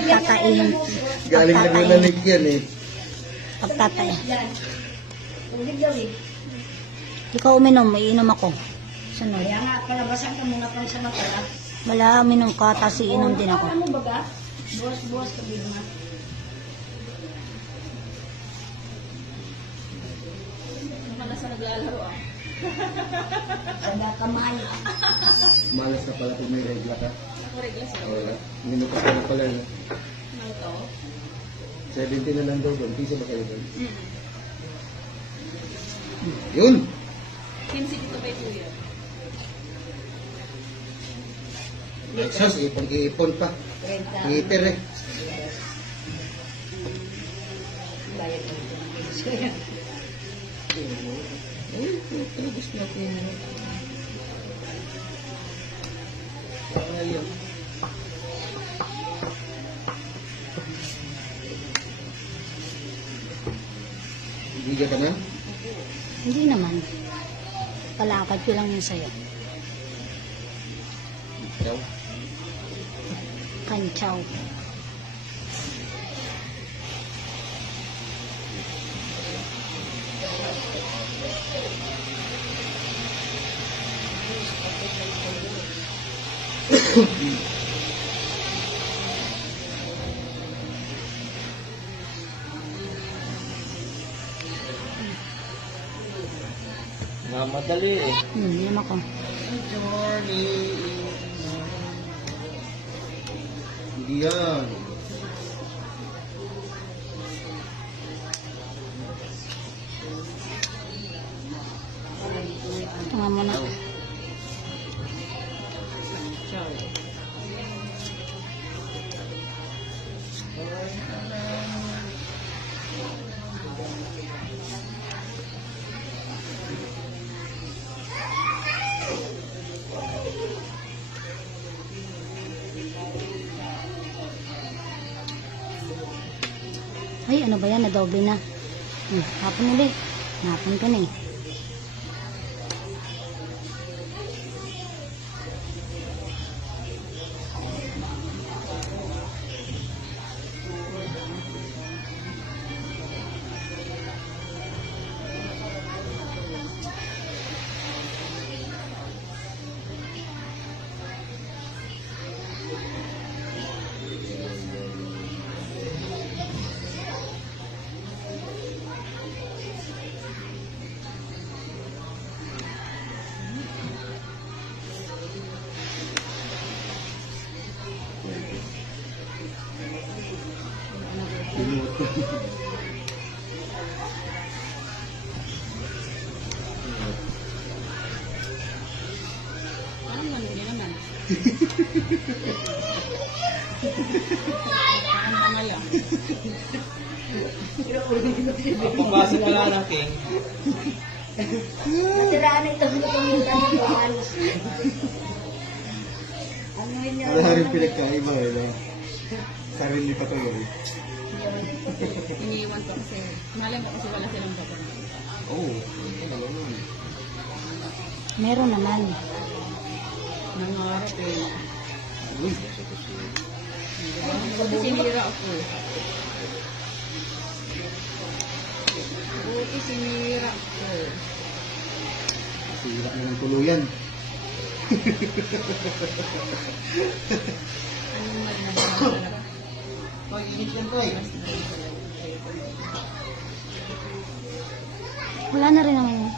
Pagtatayin. Galing na nalanik yan eh. Pagtatayin. Ikaw uminom, may inom ako. Sunod. Kaya nga, palabasan ka muna pang sa mata. Wala, uminom ka, tapos iinom din ako. Ano baga? Buwas ka din nga. Wala sa naglalaro ah. Wala ka maya. Malas na pala kung may regla ka. Ako regla sa Wala. Minutos ka na pala. No? Ano to? 70 na lang daw doon. Pisa ba kayo doon? Yun! 15 dito kay Kuya. Sus, ipon pa. Heater eh. Ay, talabas natin. Ayun. Hindi ka na? Hindi naman. Palakad ko lang yun sa'yo. Ikaw? Kantsaw. Madali eh. Inom ako. Journey. Hindi yan. Tunga mo na. Ay, ano ba yan? Nadoble na. Hapon ulit. Hapon ka na eh. Ano naman, hindi naman. Papasok ka lang ng king. Natiraan ito sa paminta ng alos. Ano yun yun? Wala rin pinagkaiba eh. Sarili pa to yun. Iniiwan ko kasi, malam ko kasi wala silang gabon. Oo. Meron naman. Nangarap eh. Uy. Buti sinira ako. Buti sinira ako. Sira na ng tuluyan. Anong magnabahan? Pag-init yan to eh. Wala na rin naman yun.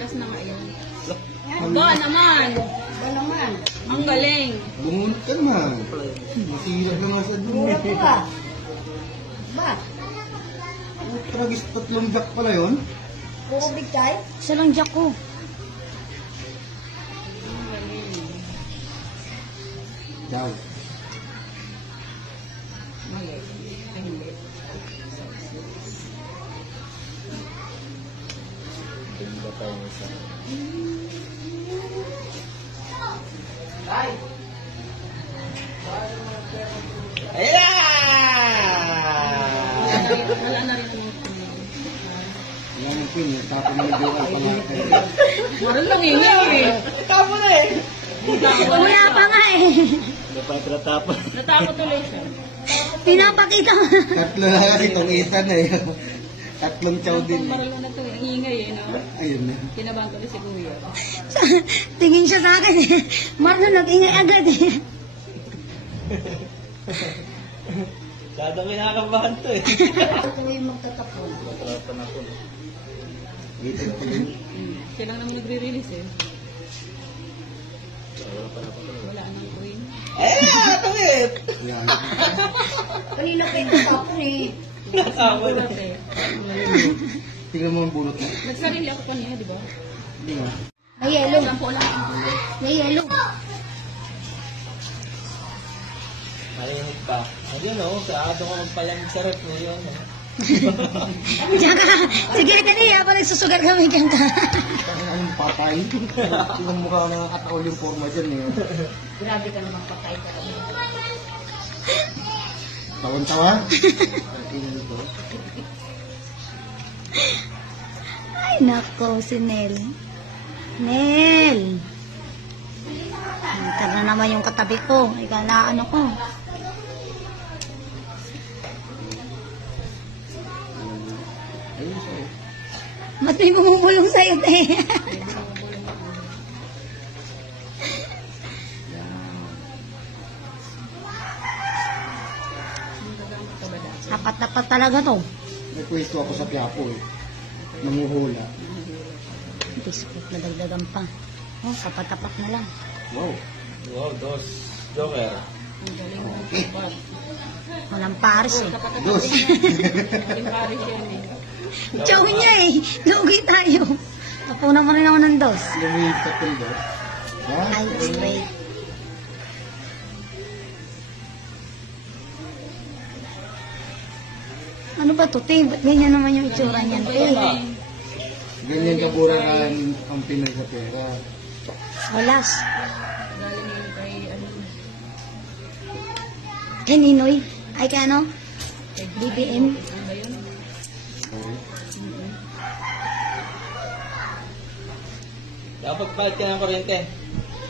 Last na nga yun. Ba naman! Ba naman! Ang galing! Bumunot ka naman. Masira na nga sa doon. Mura ko ba? Ba? Tragis, 3 jack pala yun. Puro big time? Isa lang jack ko. Ang galing. Ciao. Mali. Ay, hindi. Ganda tayo sa... Wala na rin naman. Yan ang queen, tapon mo yung pa nga kayo. Meron lang eh. Tapo na eh. Wala pa nga eh. Dapat natapon. Natakot ulit siya. Pinapakita mo. Tatlo na kasi itong isa na eh. Tatlong chow din. Maralo na to eh. Ang ingay eh, no? Ayun na. Kinabahan ko na si Kuya. Tingin siya sa akin eh. Marlon, nag-ingay agad eh. Masyadong kinakabahan to eh. Ito yung magtatapon. Matarapan ako. Dito na tingin. Siya lang naman nagre-release eh. Wala pa na ako. Wala nang queen. Tawid! Yan. Kanina pa yung tatapon eh. Nasama na. eh. Tingnan mo ang bunot mo. Nagsarili ako kanina, di ba? Hindi nga. May yellow. Sampo lang. May yellow. Marinig pa. Ayun o, saado ko magpalamig sa rep mo yun. Diyan ka. Sige ka niya. Habang nagsusugar kami diyan ka. Anong patay? Tingnan mo ka nakakataol yung forma dyan eh. Grabe ka naman patay ka. Tawan-tawa? Tingnan ito. Ay, nako, si Nel. Nel! Ito na naman yung katabi ko. Ikaw na ano ko. Ayun siya eh. Ba't may bumubulong sa'yo, te? Tapat-tapat talaga to. May pwesto ako sa Quiapo eh. Nanguhula. Biscuit, nadagdagan pa. Oh, tapat-tapat na lang. Wow. Wow, dos. Joker. Ang galing mo. Okay. Walang pares eh. Dos. Yung pares yan eh. Chow niya eh. Lugi tayo. Tapunan mo rin ako ng dos. Lumihig ka pang dos. Ha? Ay, straight. Ano ba to, te? Ba't ganyan naman yung itsura niyan, te? Ganyan kaburangan ang Pinoy sa pera. Walas. Galing yun kay ano. Kay Ninoy. Ay, kay ano? BBM. Ano ba yun? Okay. Dapat bayad ka ng kuryente.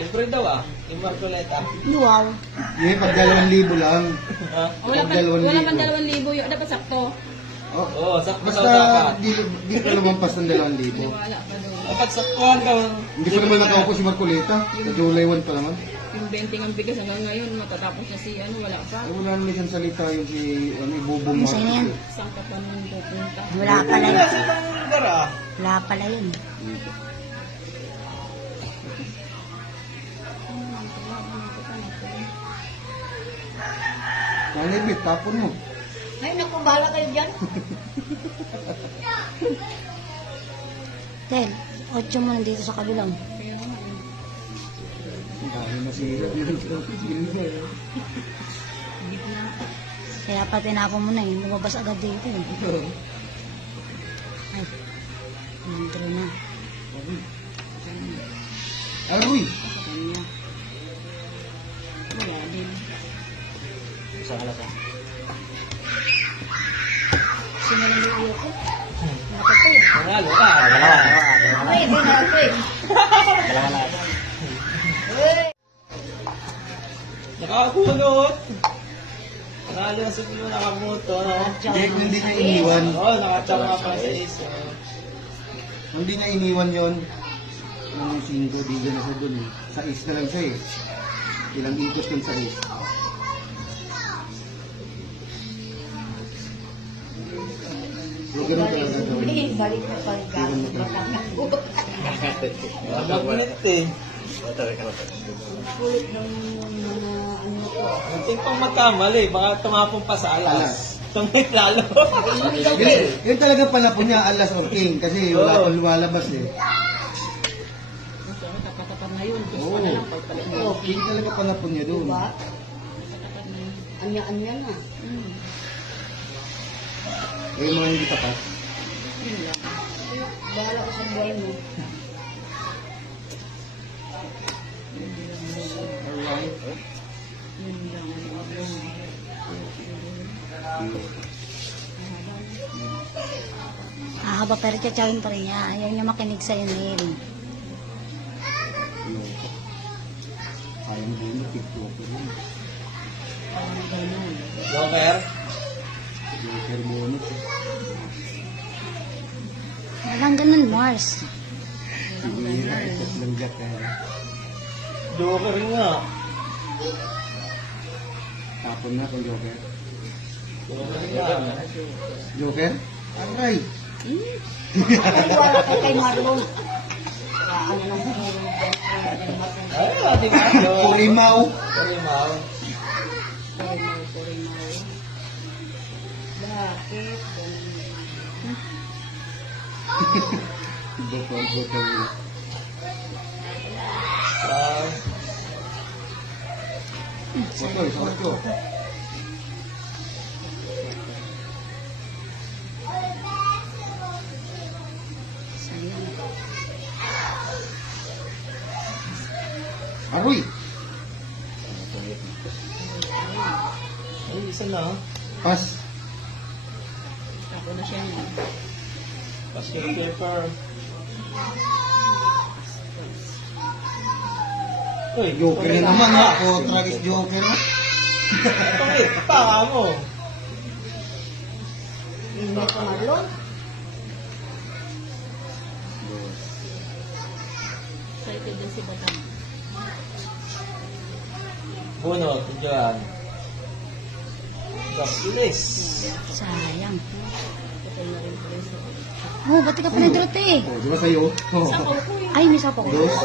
Libre daw ah. Yung Marcoleta. Wow. Yung pag 2,000 lang. Ha? Wala pa, wala pang 2,000 yun. Dapat sakto. Oh, Oo, sakto daw basta dapat. di ka lumampas ng 2,000. Wala pa doon. Dapat saktuhan daw. Hindi pa naman nakaupo si Marcoleta. Sa July 1 pa naman. Yung 20 ng bigas hanggang ngayon, matatapos na si ano, wala pa. Ay, wala naman siyang salita yung si Bubong Ano sa'yo na yan? Saan ka pa nung pupunta? Wala pala yun. Sa ibang lugar ah. Wala pala yun. Nanibit, tapon mo. Ay, naku, bahala kayo dyan. Tel, 8 mo nandito sa kabilang. Kaya nga, Ang dami masira. gitna. Kaya pa tinapon mo na eh. Lumabas agad dito eh. Ay, nandito na. Aroy! Kanya. Wala din. Sa kalasa. Simulan yung iyo ko. Nakapito eh. Manalo ka. Ay, di na ako eh. Nakakabunot. Nanalo na sa pilo nakabuto. No? Jake, hindi niya iniwan. Oo, nakachama nga pa sa isa. Hindi niya iniwan yon. Yung 5, di na sa dun eh. Sa is na lang siya eh. Ilang ikot yung sa is. So, ganun talaga gawin. Balik na pag Ganun talaga. Magnit eh. Kulit ng mga ano ko. Munting pang magkamali, baka tumapong pa sa alas. Tungit lalo. Yun talaga pala po niya, alas or king. Kasi wala pang lumalabas eh. Sabi, tapat-tapat na yun. Gusto Oo. na lang pagpalit mo. Oo, king talaga pala po niya doon. Diba? Tapat na yun. Anya-anya na. Eh, yung mga hindi patas. Yun lang. Bahala ko sa buhay mo. Yun lang. Haba pero tsawin pa rin niya. Ayaw niya makinig sa'yo, Neil. Ayaw mo din, TikTok ko rin. Joker? Joker bonus eh. Walang ganun, Mars. Sige, tatlong jack eh. Joker nga. Tapon na kung Joker. Joker nga. Joker? Aray! Wala kay Marlon. Ano nang Ay, ate Mario. Kurimaw! Kurimaw. Bakit? Botol. Botol, suot ko. Sayang. Aroy! Ay, isa na. Pass. Ako na siya niya. Passion paper. Uy, Joker na naman ha. Kontra is Joker ha. Pangit pa mo. Hindi ko Marlon. Excited din si Batang. Bunot, dyan. Gapilis. Sayang. Patay na rin po rin sa Oh, ba't ka pa nandrot eh? Oh, di ba sa'yo? Oh. Sa ko po yun. Ay, may sapo ko. Dos.